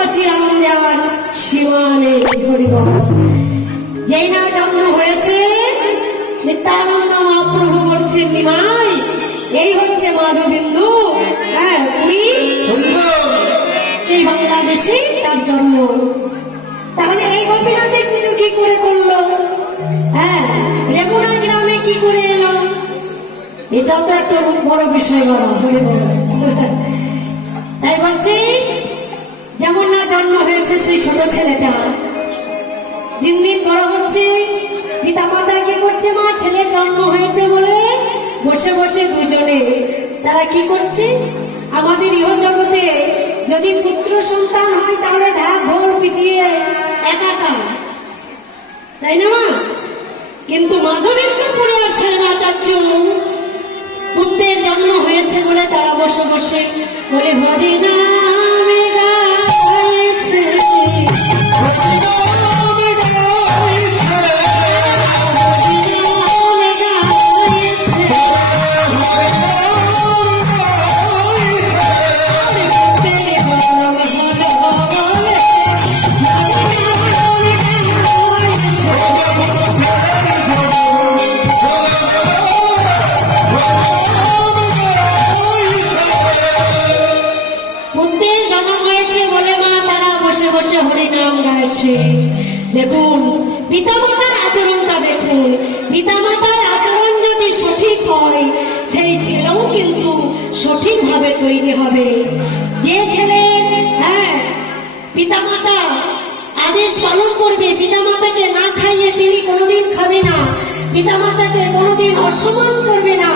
ব্রজবাসীর আনন্দে আমার সীমা নেই। যেই না জন্ম হয়েছে নিত্যানন্দ মহাপ্রভু বলছে নিমাই এই হচ্ছে মাধবিন্দু। হ্যাঁ কি সেই বাংলাদেশে তার জন্ম। তাহলে এই গোপীনাথের পুজো কি করে করলো? হ্যাঁ রেমুনা গ্রামে কি করে এলো? এটাও তো একটা বড় বিষয়। তাই বলছি যেমন না জন্ম হয়েছে সেই ছোট ছেলেটা দিন দিন বড় হচ্ছে, পিতা মাতা কি করছে? মা ছেলের জন্ম হয়েছে বলে বসে বসে দুজনে তারা কি করছে? আমাদের ইহ জগতে যদি পুত্র সন্তান হয় তাহলে ঢাক ঢোল পিটিয়ে একাকার, তাই না মা? কিন্তু মাধবেন্দ্রপুরে আসে না চাচ্ছু পুত্রের জন্ম হয়েছে বলে তারা বসে বসে বলে হরে নামে গাইছে, বসে হরি নাম গাইছে। দেখুন পিতামাতার আচরণটা দেখুন, পিতামাতার আচরণ যদি সঠিক হয় সেই ছেলেও কিন্তু সঠিকভাবে তৈরি হবে। যে ছেলে হ্যাঁ পিতামাতা আদেশ পালন করবে, পিতামাতাকে না খাইয়ে তিনি কোনোদিন খাবে না, পিতামাতাকে কোনোদিন অসম্মান করবে না,